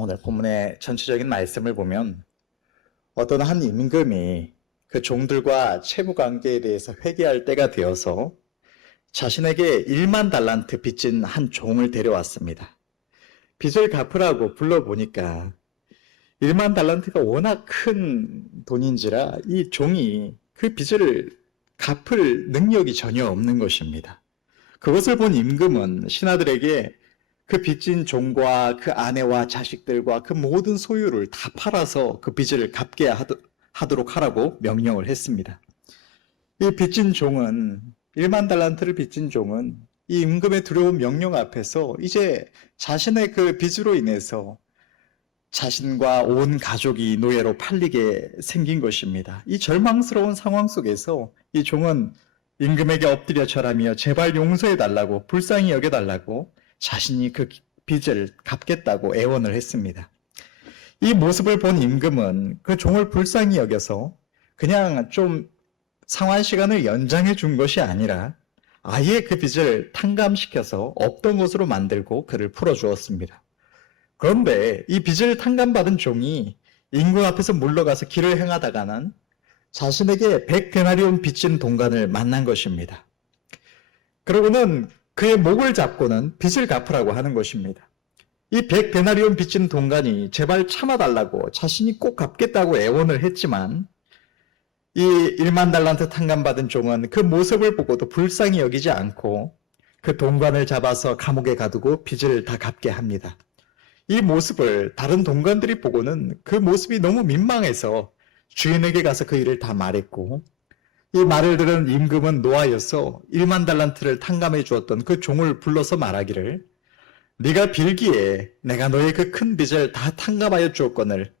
오늘 본문의 전체적인 말씀을 보면 어떤 한 임금이 그 종들과 채무 관계에 대해서 회개할 때가 되어서 자신에게 1만 달란트 빚진 한 종을 데려왔습니다. 빚을 갚으라고 불러보니까 1만 달란트가 워낙 큰 돈인지라 이 종이 그 빚을 갚을 능력이 전혀 없는 것입니다. 그것을 본 임금은 신하들에게 그 빚진 종과 그 아내와 자식들과 그 모든 소유를 다 팔아서 그 빚을 갚게 하도록 하라고 명령을 했습니다. 이 빚진 종은 1만 달란트를 빚진 종은 이 임금의 두려운 명령 앞에서 이제 자신의 그 빚으로 인해서 자신과 온 가족이 노예로 팔리게 생긴 것입니다. 이 절망스러운 상황 속에서 이 종은 임금에게 엎드려 절하며 제발 용서해달라고, 불쌍히 여겨달라고 자신이 그 빚을 갚겠다고 애원을 했습니다. 이 모습을 본 임금은 그 종을 불쌍히 여겨서 그냥 좀 상환 시간을 연장해 준 것이 아니라 아예 그 빚을 탕감시켜서 없던 것으로 만들고 그를 풀어주었습니다. 그런데 이 빚을 탕감받은 종이 임금 앞에서 물러가서 길을 행하다가는 자신에게 100데나리온 빚진 동관을 만난 것입니다. 그러고는 그의 목을 잡고는 빚을 갚으라고 하는 것입니다. 이 100데나리온 빚진 동관이 제발 참아달라고 자신이 꼭 갚겠다고 애원을 했지만 이 1만 달란트 탕감받은 종은 그 모습을 보고도 불쌍히 여기지 않고 그 동관을 잡아서 감옥에 가두고 빚을 다 갚게 합니다. 이 모습을 다른 동관들이 보고는 그 모습이 너무 민망해서 주인에게 가서 그 일을 다 말했고, 이 말을 들은 임금은 노하여서 1만 달란트를 탕감해 주었던 그 종을 불러서 말하기를, 네가 빌기에 내가 너의 그 큰 빚을 다 탕감하여 주었거늘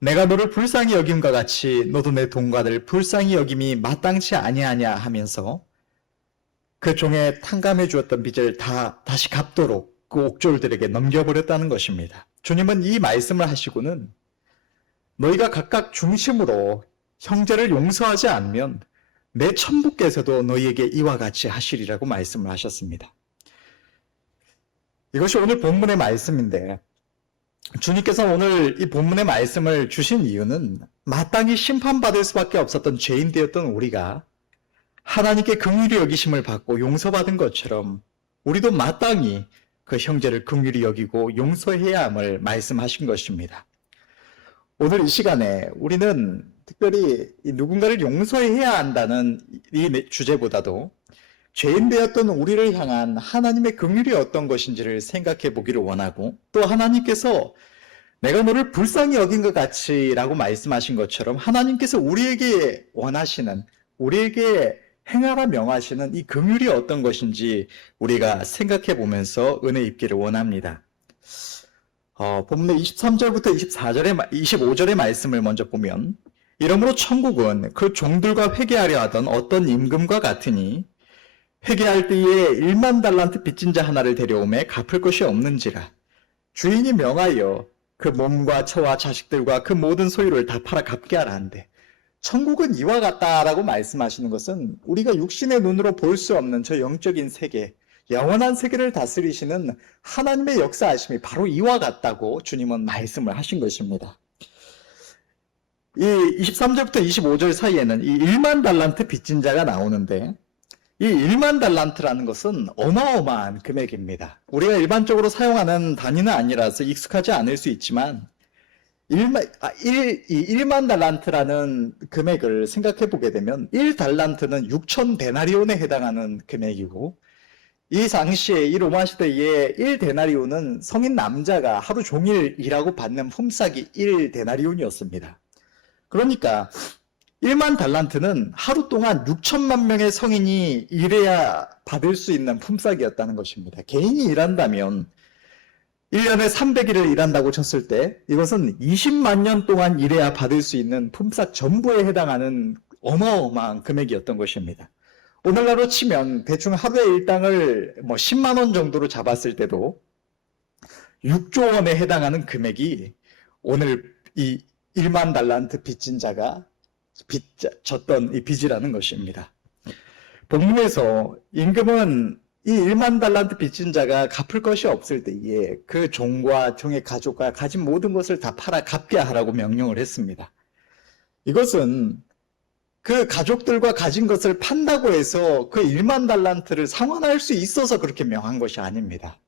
내가 너를 불쌍히 여김과 같이 너도 내 동관을 불쌍히 여김이 마땅치 아니하냐 하면서 그 종의 탕감해 주었던 빚을 다 다시 갚도록 그 옥졸들에게 넘겨버렸다는 것입니다. 주님은 이 말씀을 하시고는 너희가 각각 중심으로 형제를 용서하지 않으면 내 천부께서도 너희에게 이와 같이 하시리라고 말씀을 하셨습니다. 이것이 오늘 본문의 말씀인데 주님께서 오늘 이 본문의 말씀을 주신 이유는 마땅히 심판받을 수밖에 없었던 죄인 되었던 우리가 하나님께 긍휼히 여기심을 받고 용서받은 것처럼 우리도 마땅히 그 형제를 긍휼히 여기고 용서해야 함을 말씀하신 것입니다. 오늘 이 시간에 우리는 특별히 누군가를 용서해야 한다는 이 주제보다도 죄인 되었던 우리를 향한 하나님의 긍휼이 어떤 것인지를 생각해 보기를 원하고, 또 하나님께서 내가 너를 불쌍히 여긴 것 같이 라고 말씀하신 것처럼 하나님께서 우리에게 원하시는, 우리에게 행하라 명하시는 이 긍휼이 어떤 것인지 우리가 생각해 보면서 은혜 입기를 원합니다. 본문의 23절부터 25절의 말씀을 먼저 보면, 이러므로 천국은 그 종들과 회개하려 하던 어떤 임금과 같으니 회개할 때에 1만 달란트 빚진 자 하나를 데려오매 갚을 것이 없는지라 주인이 명하여 그 몸과 처와 자식들과 그 모든 소유를 다 팔아 갚게 하라 한데, 천국은 이와 같다라고 말씀하시는 것은 우리가 육신의 눈으로 볼 수 없는 저 영적인 세계, 영원한 세계를 다스리시는 하나님의 역사하심이 바로 이와 같다고 주님은 말씀을 하신 것입니다. 이 23절부터 25절 사이에는 이 1만 달란트 빚진 자가 나오는데, 이 1만 달란트라는 것은 어마어마한 금액입니다. 우리가 일반적으로 사용하는 단위는 아니라서 익숙하지 않을 수 있지만 1만 달란트라는 금액을 생각해 보게 되면 1달란트는 6천 데나리온에 해당하는 금액이고, 이 당시에 이 로마 시대에 1데나리온은 성인 남자가 하루 종일 일하고 받는 품삯이 1데나리온이었습니다. 그러니까 1만 달란트는 하루 동안 6천만 명의 성인이 일해야 받을 수 있는 품삯이었다는 것입니다. 개인이 일한다면 1년에 300일을 일한다고 쳤을 때 이것은 20만 년 동안 일해야 받을 수 있는 품삯 전부에 해당하는 어마어마한 금액이었던 것입니다. 오늘날로 치면 대충 하루의 일당을 10만 원 정도로 잡았을 때도 6조 원에 해당하는 금액이 오늘 이 1만 달란트 빚진 자가 졌던 이 빚이라는 것입니다. 본문에서 임금은 이 1만 달란트 빚진 자가 갚을 것이 없을 때에 그 종과 종의 가족과 가진 모든 것을 다 팔아 갚게 하라고 명령을 했습니다. 이것은 그 가족들과 가진 것을 판다고 해서 그 1만 달란트를 상환할 수 있어서 그렇게 명한 것이 아닙니다.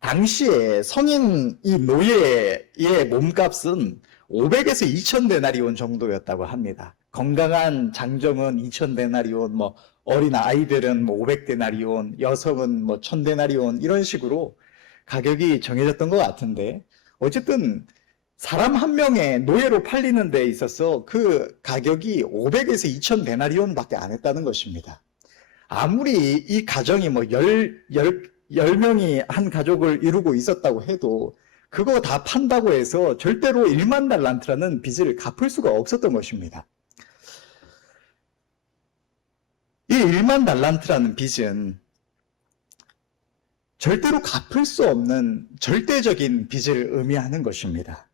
당시에 성인 이 노예의 몸값은 500에서 2000 데나리온 정도였다고 합니다. 건강한 장정은 2000 데나리온, 뭐 어린 아이들은 뭐 500 데나리온, 여성은 뭐 1000 데나리온 이런 식으로 가격이 정해졌던 것 같은데 어쨌든 사람 한 명의 노예로 팔리는 데 있어서 그 가격이 500에서 2000 데나리온밖에 안 했다는 것입니다. 아무리 이 가정이 뭐 10명이 한 가족을 이루고 있었다고 해도 그거 다 판다고 해서 절대로 1만 달란트라는 빚을 갚을 수가 없었던 것입니다. 이 1만 달란트라는 빚은 절대로 갚을 수 없는 절대적인 빚을 의미하는 것입니다.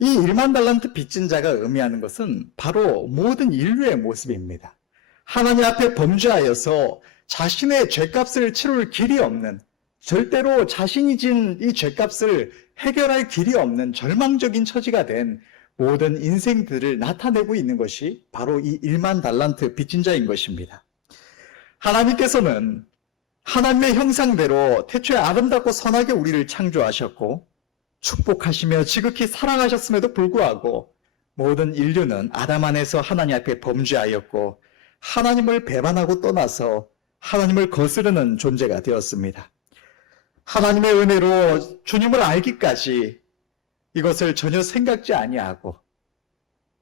이 1만 달란트 빚진 자가 의미하는 것은 바로 모든 인류의 모습입니다. 하나님 앞에 범죄하여서 자신의 죄값을 치룰 길이 없는, 절대로 자신이 진 이 죄값을 해결할 길이 없는 절망적인 처지가 된 모든 인생들을 나타내고 있는 것이 바로 이 1만 달란트 빚진 자인 것입니다. 하나님께서는 하나님의 형상대로 태초에 아름답고 선하게 우리를 창조하셨고 축복하시며 지극히 사랑하셨음에도 불구하고 모든 인류는 아담 안에서 하나님 앞에 범죄하였고 하나님을 배반하고 떠나서 하나님을 거스르는 존재가 되었습니다. 하나님의 은혜로 주님을 알기까지 이것을 전혀 생각지 아니하고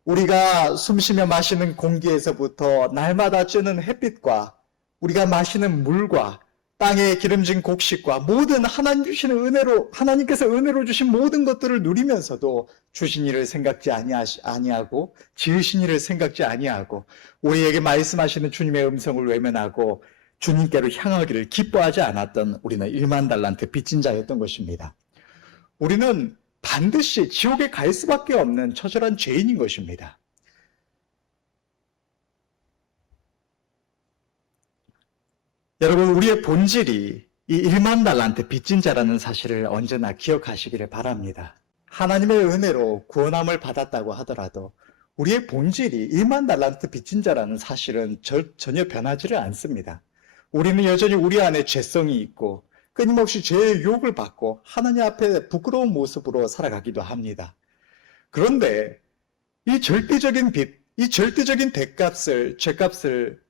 우리가 숨쉬며 마시는 공기에서부터 날마다 쬐는 햇빛과 우리가 마시는 물과 땅에 기름진 곡식과 모든 하나님 주시는 은혜로, 하나님께서 은혜로 주신 모든 것들을 누리면서도 주신 일을 생각지 아니하고 지으신 일을 생각지 아니하고 우리에게 말씀하시는 주님의 음성을 외면하고 주님께로 향하기를 기뻐하지 않았던 우리는 1만 달란트 빚진 자였던 것입니다. 우리는 반드시 지옥에 갈 수밖에 없는 처절한 죄인인 것입니다. 여러분, 우리의 본질이 이 1만 달란트 빚진 자라는 사실을 언제나 기억하시기를 바랍니다. 하나님의 은혜로 구원함을 받았다고 하더라도 우리의 본질이 1만 달란트 빚진 자라는 사실은 전혀 변하지를 않습니다. 우리는 여전히 우리 안에 죄성이 있고 끊임없이 죄의 유혹을 받고 하나님 앞에 부끄러운 모습으로 살아가기도 합니다. 그런데 이 절대적인 빚, 이 절대적인 죄값을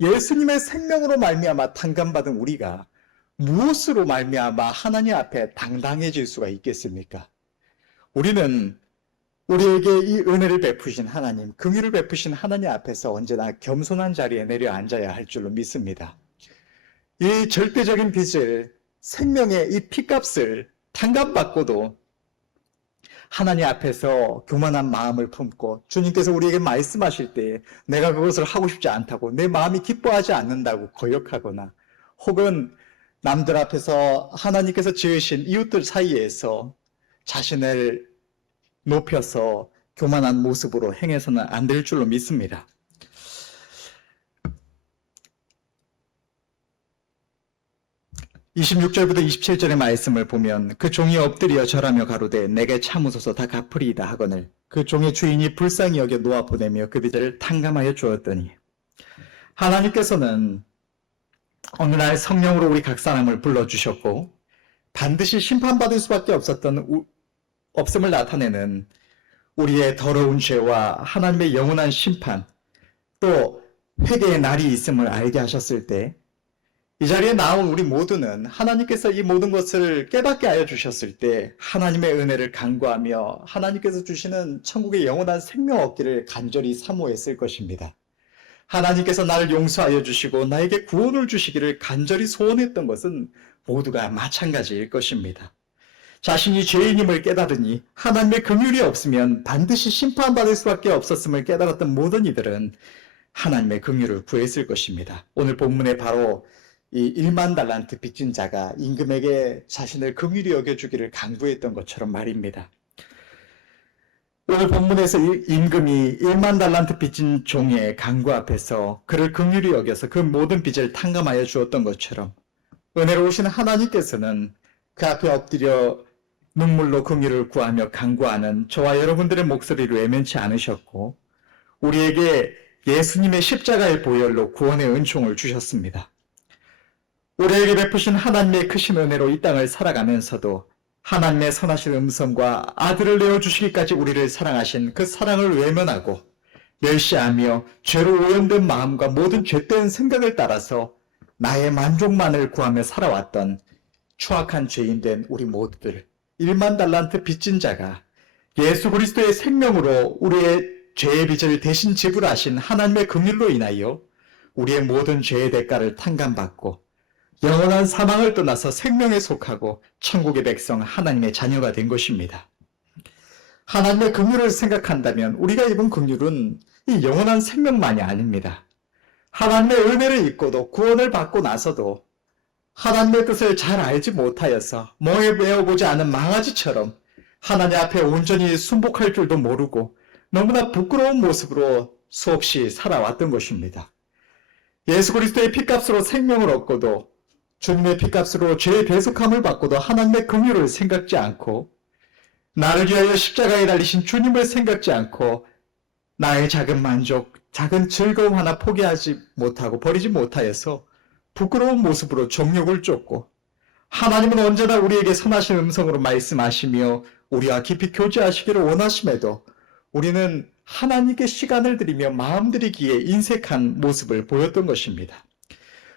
예수님의 생명으로 말미암아 탕감받은 우리가 무엇으로 말미암아 하나님 앞에 당당해질 수가 있겠습니까? 우리는 우리에게 이 은혜를 베푸신 하나님, 긍휼을 베푸신 하나님 앞에서 언제나 겸손한 자리에 내려앉아야 할 줄로 믿습니다. 이 절대적인 빚을, 생명의 이 피값을 탕감받고도 하나님 앞에서 교만한 마음을 품고 주님께서 우리에게 말씀하실 때 내가 그것을 하고 싶지 않다고, 내 마음이 기뻐하지 않는다고 거역하거나 혹은 남들 앞에서 하나님께서 지으신 이웃들 사이에서 자신을 높여서 교만한 모습으로 행해서는 안 될 줄로 믿습니다. (26절부터 27절의) 말씀을 보면 그 종이 엎드려 절하며 가로되 내게 참으소서 다 갚으리이다 하거늘 그 종의 주인이 불쌍히 여겨 놓아 보내며 그 빚을 탕감하여 주었더니, 하나님께서는 어느 날 성령으로 우리 각 사람을 불러주셨고 반드시 심판받을 수밖에 없음을 나타내는 우리의 더러운 죄와 하나님의 영원한 심판, 또 회개의 날이 있음을 알게 하셨을 때 이 자리에 나온 우리 모두는 하나님께서 이 모든 것을 깨닫게 하여 주셨을 때 하나님의 은혜를 간구하며 하나님께서 주시는 천국의 영원한 생명 얻기를 간절히 사모했을 것입니다. 하나님께서 나를 용서하여 주시고 나에게 구원을 주시기를 간절히 소원했던 것은 모두가 마찬가지일 것입니다. 자신이 죄인임을 깨달으니 하나님의 긍휼이 없으면 반드시 심판받을 수밖에 없었음을 깨달았던 모든 이들은 하나님의 긍휼을 구했을 것입니다. 오늘 본문에 바로 이 1만 달란트 빚진 자가 임금에게 자신을 긍휼히 여겨주기를 간구했던 것처럼 말입니다. 오늘 본문에서 임금이 1만 달란트 빚진 종의 간구 앞에서 그를 긍휼히 여겨서 그 모든 빚을 탕감하여 주었던 것처럼 은혜로우신 하나님께서는 그 앞에 엎드려 눈물로 긍휼을 구하며 간구하는 저와 여러분들의 목소리를 외면치 않으셨고 우리에게 예수님의 십자가의 보혈로 구원의 은총을 주셨습니다. 우리에게 베푸신 하나님의 크신 은혜로 이 땅을 살아가면서도 하나님의 선하신 음성과 아들을 내어주시기까지 우리를 사랑하신 그 사랑을 외면하고 멸시하며 죄로 오염된 마음과 모든 죄된 생각을 따라서 나의 만족만을 구하며 살아왔던 추악한 죄인된 우리 모두들 1만 달란트 빚진 자가 예수 그리스도의 생명으로 우리의 죄의 빚을 대신 지불하신 하나님의 긍휼로 인하여 우리의 모든 죄의 대가를 탕감받고 영원한 사망을 떠나서 생명에 속하고 천국의 백성 하나님의 자녀가 된 것입니다. 하나님의 긍휼을 생각한다면 우리가 입은 긍휼은 이 영원한 생명만이 아닙니다. 하나님의 은혜를 입고도 구원을 받고 나서도 하나님의 뜻을 잘 알지 못하여서 멍에 베어보지 않은 망아지처럼 하나님 앞에 온전히 순복할 줄도 모르고 너무나 부끄러운 모습으로 수없이 살아왔던 것입니다. 예수 그리스도의 피값으로 생명을 얻고도 주님의 피값으로 죄의 대속함을 받고도 하나님의 긍휼을 생각지 않고 나를 위하여 십자가에 달리신 주님을 생각지 않고 나의 작은 만족, 작은 즐거움 하나 포기하지 못하고 버리지 못하여서 부끄러운 모습으로 정욕을 쫓고 하나님은 언제나 우리에게 선하신 음성으로 말씀하시며 우리와 깊이 교제하시기를 원하심에도 우리는 하나님께 시간을 들이며 마음 들이기에 인색한 모습을 보였던 것입니다.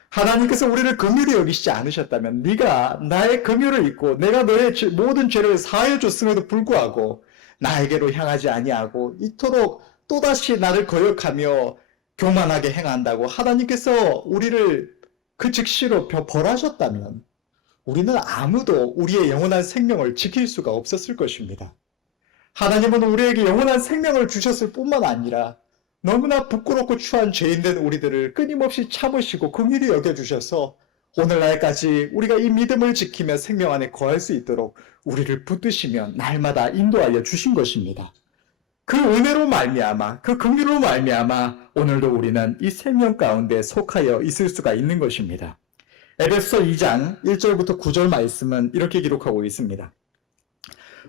하나님께서 우리를 긍휼히 여기시지 않으셨다면 네가 나의 긍휼을 잊고 내가 너의 모든 죄를 사하여 줬음에도 불구하고 나에게로 향하지 아니하고 이토록 또다시 나를 거역하며 교만하게 행한다고 하나님께서 우리를 그 즉시로 벌하셨다면 우리는 아무도 우리의 영원한 생명을 지킬 수가 없었을 것입니다. 하나님은 우리에게 영원한 생명을 주셨을 뿐만 아니라 너무나 부끄럽고 추한 죄인된 우리들을 끊임없이 참으시고 긍휼히 여겨주셔서 오늘날까지 우리가 이 믿음을 지키며 생명 안에 거할 수 있도록 우리를 붙드시며 날마다 인도하여 주신 것입니다. 그 은혜로 말미암아 그 긍휼로 말미암아 오늘도 우리는 이 생명 가운데 속하여 있을 수가 있는 것입니다. 에베소서 2장 1절부터 9절 말씀은 이렇게 기록하고 있습니다.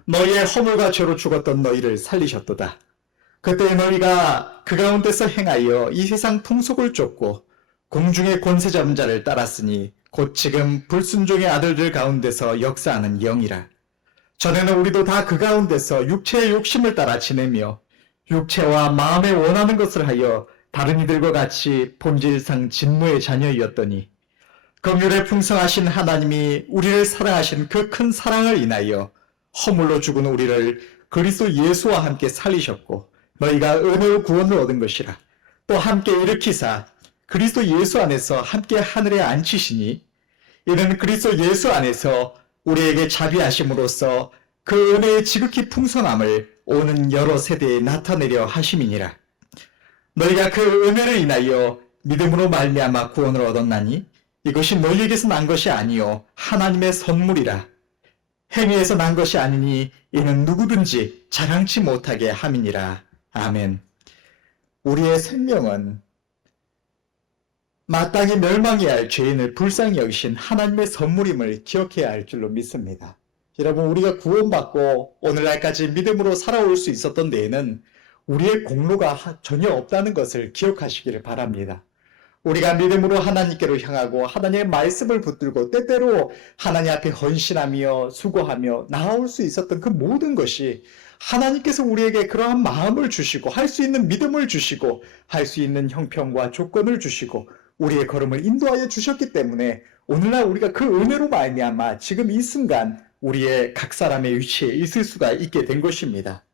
너희의 허물과 죄로 죽었던 너희를 살리셨도다. 그때 너희가 그 가운데서 행하여 이 세상 풍속을 쫓고 공중의 권세 잡은 자를 따랐으니 곧 지금 불순종의 아들들 가운데서 역사하는 영이라. 전에는 우리도 다 그 가운데서 육체의 욕심을 따라 지내며 육체와 마음에 원하는 것을 하여 다른 이들과 같이 본질상 진노의 자녀이었더니 긍휼에 풍성하신 하나님이 우리를 사랑하신 그 큰 사랑을 인하여 허물로 죽은 우리를 그리스도 예수와 함께 살리셨고 너희가 은혜로 구원을 얻은 것이라. 또 함께 일으키사 그리스도 예수 안에서 함께 하늘에 앉히시니 이는 그리스도 예수 안에서 우리에게 자비하심으로써 그 은혜의 지극히 풍성함을 오는 여러 세대에 나타내려 하심이니라. 너희가 그 은혜를 인하여 믿음으로 말미암아 구원을 얻었나니 이것이 너희에게서 난 것이 아니요 하나님의 선물이라. 행위에서 난 것이 아니니 이는 누구든지 자랑치 못하게 함이니라. 아멘. 우리의 생명은 마땅히 멸망해야 할 죄인을 불쌍히 여기신 하나님의 선물임을 기억해야 할 줄로 믿습니다. 여러분, 우리가 구원받고 오늘날까지 믿음으로 살아올 수 있었던 데에는 우리의 공로가 전혀 없다는 것을 기억하시기를 바랍니다. 우리가 믿음으로 하나님께로 향하고 하나님의 말씀을 붙들고 때때로 하나님 앞에 헌신하며 수고하며 나아올 수 있었던 그 모든 것이 하나님께서 우리에게 그러한 마음을 주시고 할 수 있는 믿음을 주시고 할 수 있는 형편과 조건을 주시고 우리의 걸음을 인도하여 주셨기 때문에 오늘날 우리가 그 은혜로 말미암아 지금 이 순간 우리의 각 사람의 위치에 있을 수가 있게 된 것입니다.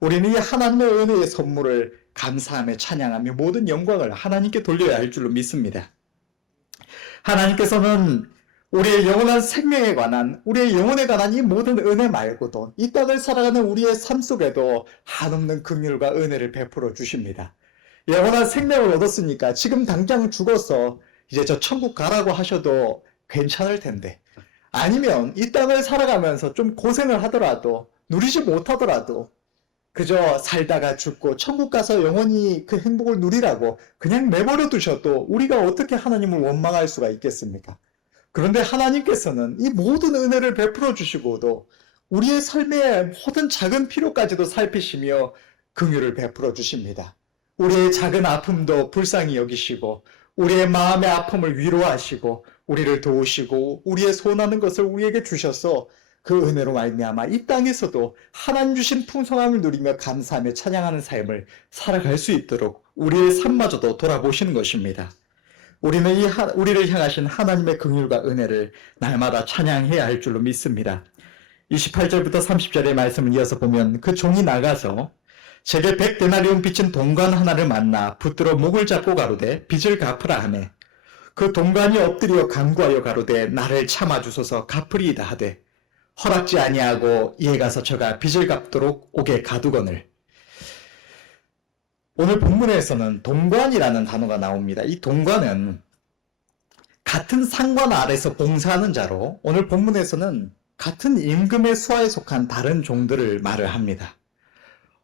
우리는 이 하나님의 은혜의 선물을 감사하며 찬양하며 모든 영광을 하나님께 돌려야 할 줄로 믿습니다. 하나님께서는 우리의 영원한 생명에 관한, 우리의 영혼에 관한 이 모든 은혜 말고도 이 땅을 살아가는 우리의 삶 속에도 한없는 긍휼과 은혜를 베풀어 주십니다. 영원한 생명을 얻었으니까 지금 당장 죽어서 이제 저 천국 가라고 하셔도 괜찮을 텐데, 아니면 이 땅을 살아가면서 좀 고생을 하더라도 누리지 못하더라도 그저 살다가 죽고 천국 가서 영원히 그 행복을 누리라고 그냥 내버려 두셔도 우리가 어떻게 하나님을 원망할 수가 있겠습니까? 그런데 하나님께서는 이 모든 은혜를 베풀어 주시고도 우리의 삶의 모든 작은 필요까지도 살피시며 긍휼을 베풀어 주십니다. 우리의 작은 아픔도 불쌍히 여기시고 우리의 마음의 아픔을 위로하시고 우리를 도우시고 우리의 손하는 것을 우리에게 주셔서 그 은혜로 말미암아 이 땅에서도 하나님 주신 풍성함을 누리며 감사하며 찬양하는 삶을 살아갈 수 있도록 우리의 삶마저도 돌아보시는 것입니다. 우리는 우리를 향하신 하나님의 긍휼과 은혜를 날마다 찬양해야 할 줄로 믿습니다. 28절부터 30절의 말씀을 이어서 보면 그 종이 나가서 제게 100데나리온 빚진 동관 하나를 만나 붙들어 목을 잡고 가로되 빚을 갚으라 하매 그 동관이 엎드려 간구하여 가로되 나를 참아주소서 갚으리이다 하되 허락지 아니하고 이에 가서 저가 빚을 갚도록 옥에 가두거늘. 오늘 본문에서는 동관이라는 단어가 나옵니다. 이 동관은 같은 상관 아래서 봉사하는 자로 오늘 본문에서는 같은 임금의 수하에 속한 다른 종들을 말을 합니다.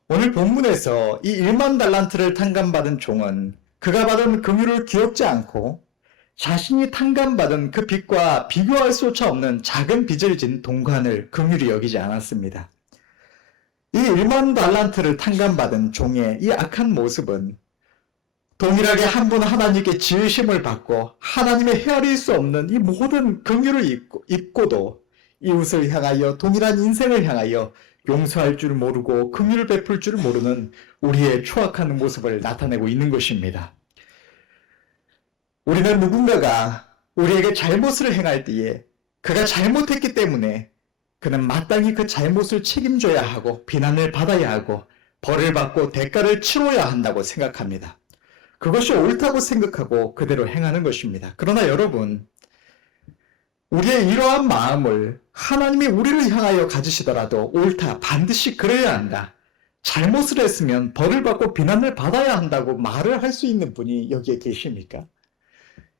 오늘 본문에서 이 1만 달란트를 탕감받은 종은 그가 받은 긍휼을 기억지 않고 자신이 탕감받은 그 빚과 비교할 수조차 없는 작은 빚을 진 동관을 긍휼히 여기지 않았습니다. 이 1만 달란트를 탕감받은 종의 이 악한 모습은 동일하게 한 분 하나님께 지으심을 받고 하나님의 헤아릴 수 없는 이 모든 긍휼을 입고도 이웃을 향하여 동일한 인생을 향하여 용서할 줄 모르고 긍휼을 베풀 줄 모르는 우리의 추악한 모습을 나타내고 있는 것입니다. 우리는 누군가가 우리에게 잘못을 행할 때에 그가 잘못했기 때문에 그는 마땅히 그 잘못을 책임져야 하고 비난을 받아야 하고 벌을 받고 대가를 치러야 한다고 생각합니다. 그것이 옳다고 생각하고 그대로 행하는 것입니다. 그러나 여러분, 우리의 이러한 마음을 하나님이 우리를 향하여 가지시더라도 옳다, 반드시 그래야 한다, 잘못을 했으면 벌을 받고 비난을 받아야 한다고 말을 할 수 있는 분이 여기에 계십니까?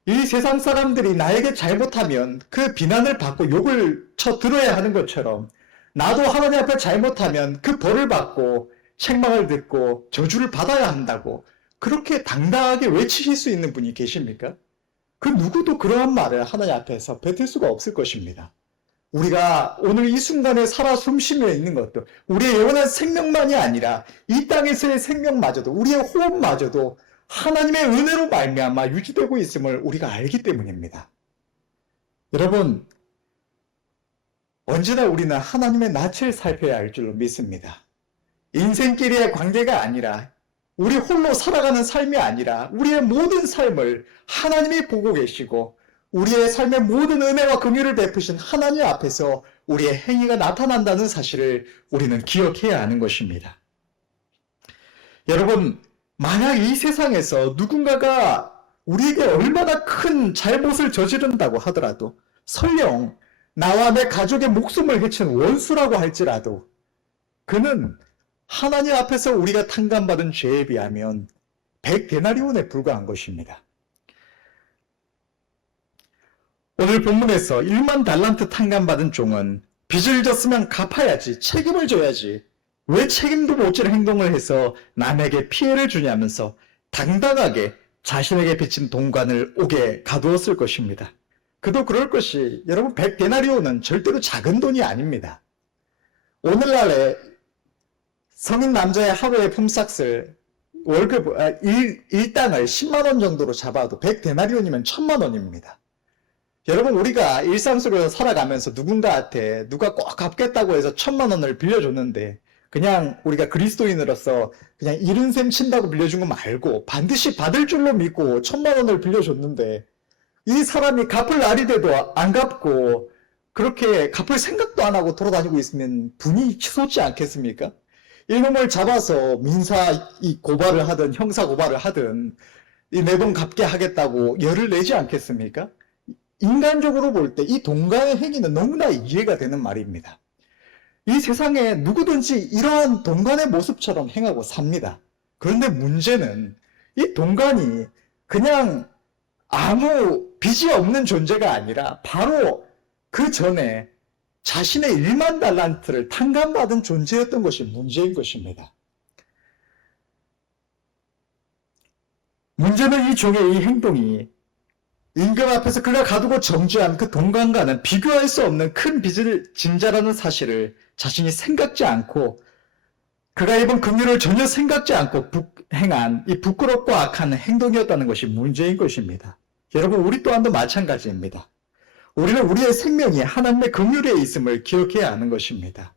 이 세상 사람들이 나에게 잘못하면 그 비난을 받고 욕을 쳐 들어야 하는 것처럼 나도 하나님 앞에 잘못하면 그 벌을 받고 책망을 듣고 저주를 받아야 한다고 그렇게 당당하게 외치실 수 있는 분이 계십니까? 그 누구도 그러한 말을 하나님 앞에서 뱉을 수가 없을 것입니다. 우리가 오늘 이 순간에 살아 숨쉬며 있는 것도 우리의 영원한 생명만이 아니라 이 땅에서의 생명마저도 우리의 호흡마저도 하나님의 은혜로 말미암아 유지되고 있음을 우리가 알기 때문입니다. 여러분, 언제나 우리는 하나님의 낯을 살펴야 할 줄로 믿습니다. 인생끼리의 관계가 아니라 우리 홀로 살아가는 삶이 아니라 우리의 모든 삶을 하나님이 보고 계시고 우리의 삶의 모든 은혜와 긍휼을 베푸신 하나님 앞에서 우리의 행위가 나타난다는 사실을 우리는 기억해야 하는 것입니다. 여러분, 만약 이 세상에서 누군가가 우리에게 얼마나 큰 잘못을 저지른다고 하더라도 설령 나와 내 가족의 목숨을 해친 원수라고 할지라도 그는 하나님 앞에서 우리가 탕감받은 죄에 비하면 100데나리온에 불과한 것입니다. 오늘 본문에서 1만 달란트 탕감받은 종은 빚을 졌으면 갚아야지, 책임을 져야지, 왜 책임도 못 질 행동을 해서 남에게 피해를 주냐면서 당당하게 자신에게 빚진 동관을 옥에 가두었을 것입니다. 그도 그럴 것이, 여러분 100데나리온은 절대로 작은 돈이 아닙니다. 오늘날에 성인 남자의 하루의 품삯을 월급, 일당을 10만 원 정도로 잡아도 100데나리온이면 1000만 원입니다. 여러분, 우리가 일상 속에서 살아가면서 누군가한테 누가 꼭 갚겠다고 해서 1000만 원을 빌려줬는데 그냥 우리가 그리스도인으로서 그냥 이른 셈 친다고 빌려준 거 말고 반드시 받을 줄로 믿고 1000만 원을 빌려줬는데 이 사람이 갚을 날이 돼도 안 갚고 그렇게 갚을 생각도 안 하고 돌아다니고 있으면 분이 치솟지 않겠습니까? 이놈을 잡아서 민사 고발을 하든 형사 고발을 하든 이 내 돈 갚게 하겠다고 열을 내지 않겠습니까? 인간적으로 볼 때 이 동간의 행위는 너무나 이해가 되는 말입니다. 이 세상에 누구든지 이러한 동간의 모습처럼 행하고 삽니다. 그런데 문제는 이 동간이 그냥 아무 빚이 없는 존재가 아니라 바로 그 전에 자신의 1만 달란트를 탕감받은 존재였던 것이 문제인 것입니다. 문제는 이 종의 이 행동이 임금 앞에서 그가 가두고 정죄한 그 동관과는 비교할 수 없는 큰 빚을 진 자라는 사실을 자신이 생각지 않고 그가 입은 긍휼을 전혀 생각지 않고 행한 이 부끄럽고 악한 행동이었다는 것이 문제인 것입니다. 여러분, 우리 또한도 마찬가지입니다. 우리는 우리의 생명이 하나님의 긍휼에 있음을 기억해야 하는 것입니다.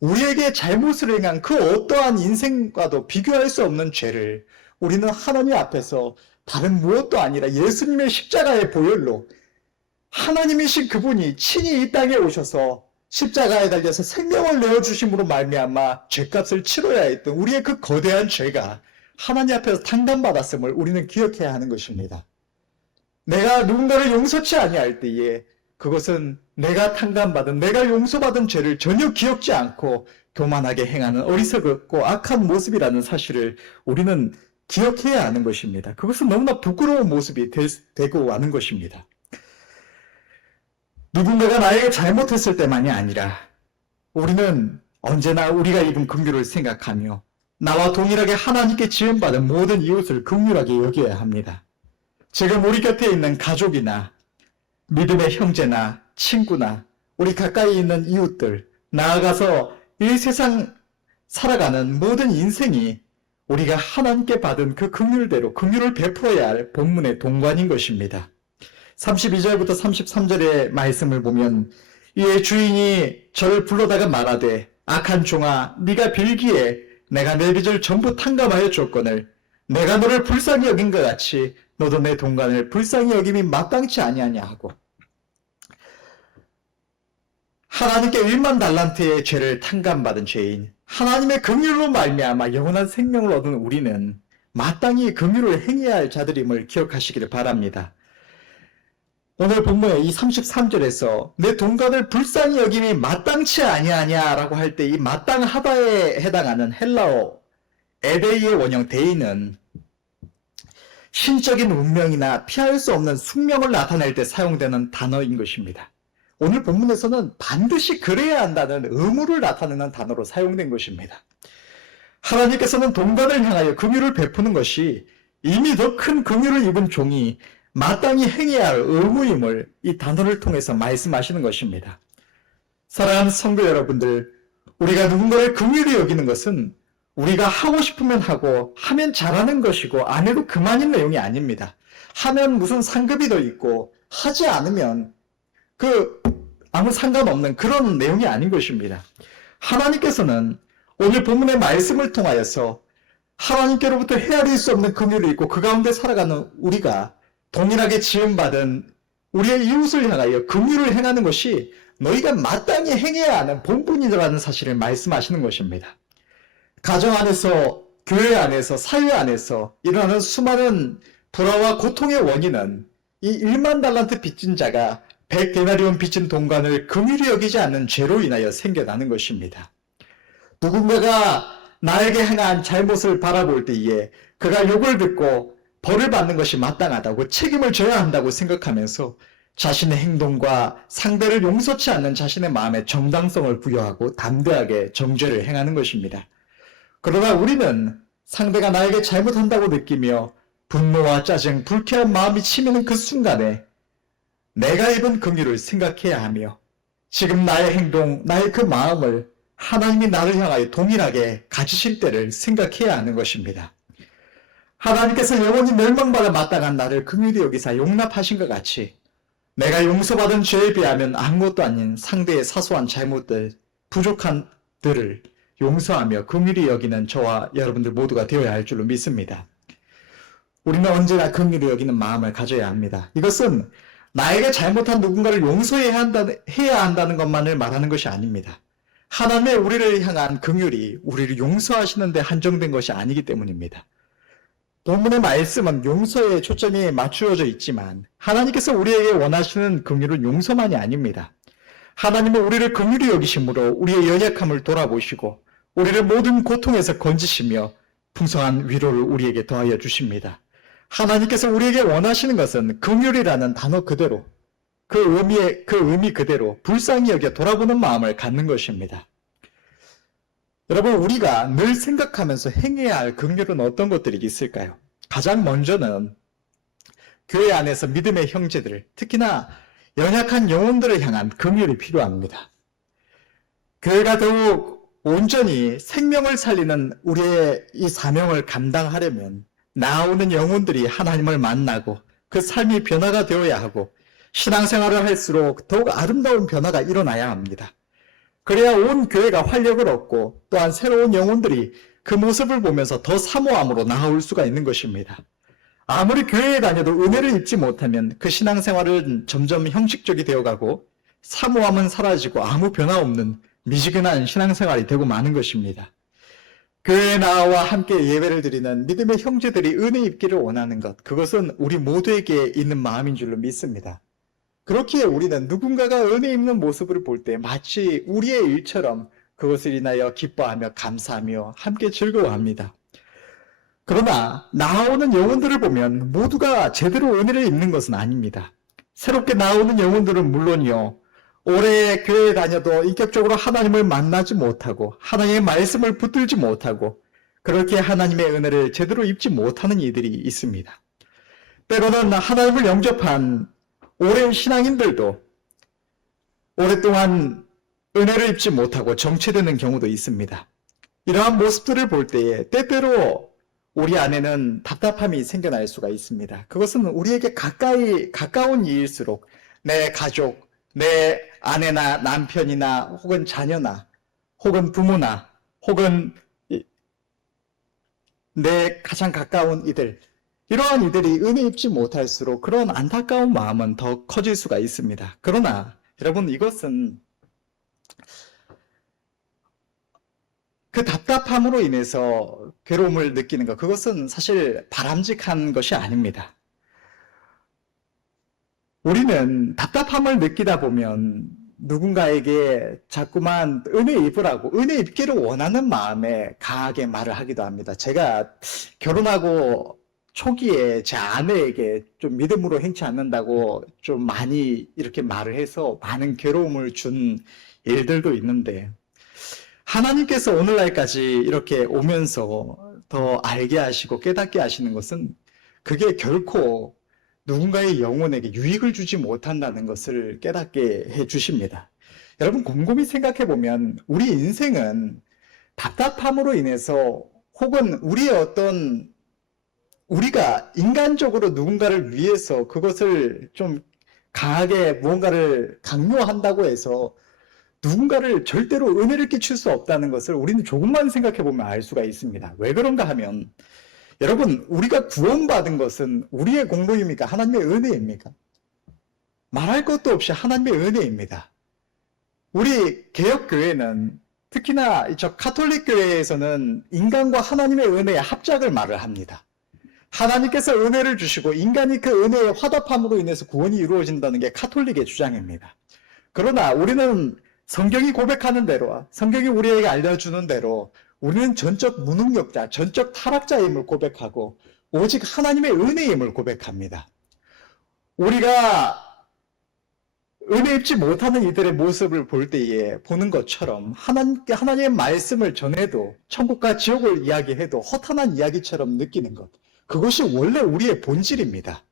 우리에게 잘못을 행한 그 어떠한 인생과도 비교할 수 없는 죄를 우리는 하나님 앞에서 다른 무엇도 아니라 예수님의 십자가의 보혈로 하나님이신 그분이 친히 이 땅에 오셔서 십자가에 달려서 생명을 내어주심으로 말미암아 죄값을 치러야 했던 우리의 그 거대한 죄가 하나님 앞에서 탕감받았음을 우리는 기억해야 하는 것입니다. 내가 누군가를 용서치 아니할 때에 그것은 내가 탕감받은, 내가 용서받은 죄를 전혀 기억지 않고 교만하게 행하는 어리석고 악한 모습이라는 사실을 우리는 기억해야 하는 것입니다. 그것은 너무나 부끄러운 모습이 되고 하는 것입니다. 누군가가 나에게 잘못했을 때만이 아니라 우리는 언제나 우리가 입은 긍휼을 생각하며 나와 동일하게 하나님께 지음받은 모든 이웃을 긍휼하게 여겨야 합니다. 지금 우리 곁에 있는 가족이나 믿음의 형제나 친구나 우리 가까이 있는 이웃들, 나아가서 이 세상 살아가는 모든 인생이 우리가 하나님께 받은 그 긍휼대로 긍휼을 베풀어야 할 본문의 동관인 것입니다. 32절부터 33절의 말씀을 보면 이에 주인이 저를 불러다가 말하되 악한 종아 네가 빌기에 내가 내 빚을 전부 탕감하여 줬거늘 내가 너를 불쌍히 여긴 것 같이 너도 내 동관을 불쌍히 여김이 마땅치 아니하냐 하고, 하나님께 1만 달란트의 죄를 탕감받은 죄인, 하나님의 긍휼로 말미암아 영원한 생명을 얻은 우리는 마땅히 긍휼을 행해야 할 자들임을 기억하시기를 바랍니다. 오늘 본문의 이 33절에서 내 동관을 불쌍히 여김이 마땅치 아니하냐라고 할 때 이 마땅하다에 해당하는 헬라어 에데이의 원형 데이는 신적인 운명이나 피할 수 없는 숙명을 나타낼 때 사용되는 단어인 것입니다. 오늘 본문에서는 반드시 그래야 한다는 의무를 나타내는 단어로 사용된 것입니다. 하나님께서는 동관을 향하여 긍휼을 베푸는 것이 이미 더 큰 긍휼을 입은 종이 마땅히 행해야 할 의무임을 이 단어를 통해서 말씀하시는 것입니다. 사랑하는 성도 여러분들, 우리가 누군가를 긍휼히 여기는 것은 우리가 하고 싶으면 하고 하면 잘하는 것이고 안 해도 그만인 내용이 아닙니다. 하면 무슨 상급이 더 있고 하지 않으면 아무 상관없는 그런 내용이 아닌 것입니다. 하나님께서는 오늘 본문의 말씀을 통하여서 하나님께로부터 헤아릴 수 없는 긍휼이 있고 그 가운데 살아가는 우리가 동일하게 지음받은 우리의 이웃을 향하여 긍휼을 행하는 것이 너희가 마땅히 행해야 하는 본분이라는 사실을 말씀하시는 것입니다. 가정 안에서, 교회 안에서, 사회 안에서 일어나는 수많은 불화와 고통의 원인은 이 1만 달란트 빚진 자가 100데나리온 빚진 동관을 긍휼히 여기지 않는 죄로 인하여 생겨나는 것입니다. 누군가가 나에게 행한 잘못을 바라볼 때에 그가 욕을 듣고 벌을 받는 것이 마땅하다고 책임을 져야 한다고 생각하면서 자신의 행동과 상대를 용서치 않는 자신의 마음에 정당성을 부여하고 담대하게 정죄를 행하는 것입니다. 그러나 우리는 상대가 나에게 잘못한다고 느끼며 분노와 짜증, 불쾌한 마음이 치미는 그 순간에 내가 입은 긍휼을 생각해야 하며 지금 나의 행동, 나의 그 마음을 하나님이 나를 향하여 동일하게 가지실 때를 생각해야 하는 것입니다. 하나님께서 영원히 멸망받아 마땅한 나를 긍휼히 여기사 용납하신 것 같이 내가 용서받은 죄에 비하면 아무것도 아닌 상대의 사소한 잘못들, 부족한 들을 용서하며 긍휼히 여기는 저와 여러분들 모두가 되어야 할 줄로 믿습니다. 우리는 언제나 긍휼히 여기는 마음을 가져야 합니다. 이것은 나에게 잘못한 누군가를 용서해야 한다는 것만을 말하는 것이 아닙니다. 하나님의 우리를 향한 긍휼이 우리를 용서하시는 데 한정된 것이 아니기 때문입니다. 본문의 말씀은 용서에 초점이 맞추어져 있지만 하나님께서 우리에게 원하시는 긍휼은 용서만이 아닙니다. 하나님은 우리를 긍휼히 여기심으로 우리의 연약함을 돌아보시고 우리를 모든 고통에서 건지시며 풍성한 위로를 우리에게 더하여 주십니다. 하나님께서 우리에게 원하시는 것은 긍휼이라는 단어 그대로 그 의미 그대로 불쌍히 여겨 돌아보는 마음을 갖는 것입니다. 여러분, 우리가 늘 생각하면서 행해야 할 긍휼은 어떤 것들이 있을까요? 가장 먼저는 교회 안에서 믿음의 형제들, 특히나 연약한 영혼들을 향한 긍휼이 필요합니다. 교회가 더욱 온전히 생명을 살리는 우리의 이 사명을 감당하려면 나오는 영혼들이 하나님을 만나고 그 삶이 변화가 되어야 하고 신앙생활을 할수록 더욱 아름다운 변화가 일어나야 합니다. 그래야 온 교회가 활력을 얻고 또한 새로운 영혼들이 그 모습을 보면서 더 사모함으로 나아올 수가 있는 것입니다. 아무리 교회에 다녀도 은혜를 입지 못하면 그 신앙생활은 점점 형식적이 되어가고 사모함은 사라지고 아무 변화 없는 미지근한 신앙생활이 되고 마는 것입니다. 교회에 나와 함께 예배를 드리는 믿음의 형제들이 은혜 입기를 원하는 것, 그것은 우리 모두에게 있는 마음인 줄로 믿습니다. 그렇기에 우리는 누군가가 은혜 입는 모습을 볼 때 마치 우리의 일처럼 그것을 인하여 기뻐하며 감사하며 함께 즐거워합니다. 그러나 나오는 영혼들을 보면 모두가 제대로 은혜를 입는 것은 아닙니다. 새롭게 나오는 영혼들은 물론이요, 오래 교회에 다녀도 인격적으로 하나님을 만나지 못하고 하나님의 말씀을 붙들지 못하고 그렇게 하나님의 은혜를 제대로 입지 못하는 이들이 있습니다. 때로는 하나님을 영접한 오랜 신앙인들도 오랫동안 은혜를 입지 못하고 정체되는 경우도 있습니다. 이러한 모습들을 볼 때에 때때로 우리 안에는 답답함이 생겨날 수가 있습니다. 그것은 우리에게 가까운 이일수록 내 가족, 내 아내나 남편이나 혹은 자녀나 혹은 부모나 혹은 내 가장 가까운 이들, 이러한 이들이 은혜 입지 못할수록 그런 안타까운 마음은 더 커질 수가 있습니다. 그러나 여러분, 이것은 그 답답함으로 인해서 괴로움을 느끼는 것, 그것은 사실 바람직한 것이 아닙니다. 우리는 답답함을 느끼다 보면 누군가에게 자꾸만 은혜 입으라고, 은혜 입기를 원하는 마음에 강하게 말을 하기도 합니다. 제가 결혼하고 초기에 제 아내에게 좀 믿음으로 행치 않는다고 좀 많이 이렇게 말을 해서 많은 괴로움을 준 일들도 있는데, 하나님께서 오늘날까지 이렇게 오면서 더 알게 하시고 깨닫게 하시는 것은 그게 결코 누군가의 영혼에게 유익을 주지 못한다는 것을 깨닫게 해 주십니다. 여러분, 곰곰이 생각해 보면 우리 인생은 답답함으로 인해서 혹은 우리가 인간적으로 누군가를 위해서 그것을 좀 강하게 무언가를 강요한다고 해서 누군가를 절대로 은혜를 끼칠 수 없다는 것을 우리는 조금만 생각해 보면 알 수가 있습니다. 왜 그런가 하면, 여러분, 우리가 구원받은 것은 우리의 공로입니까? 하나님의 은혜입니까? 말할 것도 없이 하나님의 은혜입니다. 우리 개혁교회는 특히나 저 가톨릭 교회에서는 인간과 하나님의 은혜의 합작을 말을 합니다. 하나님께서 은혜를 주시고 인간이 그 은혜의 화답함으로 인해서 구원이 이루어진다는 게 가톨릭의 주장입니다. 그러나 우리는 성경이 고백하는 대로, 성경이 우리에게 알려주는 대로 우리는 전적 무능력자, 전적 타락자임을 고백하고 오직 하나님의 은혜임을 고백합니다. 우리가 은혜 입지 못하는 이들의 모습을 볼 때에 보는 것처럼 하나님의 말씀을 전해도 천국과 지옥을 이야기해도 허탄한 이야기처럼 느끼는 것, 그것이 원래 우리의 본질입니다.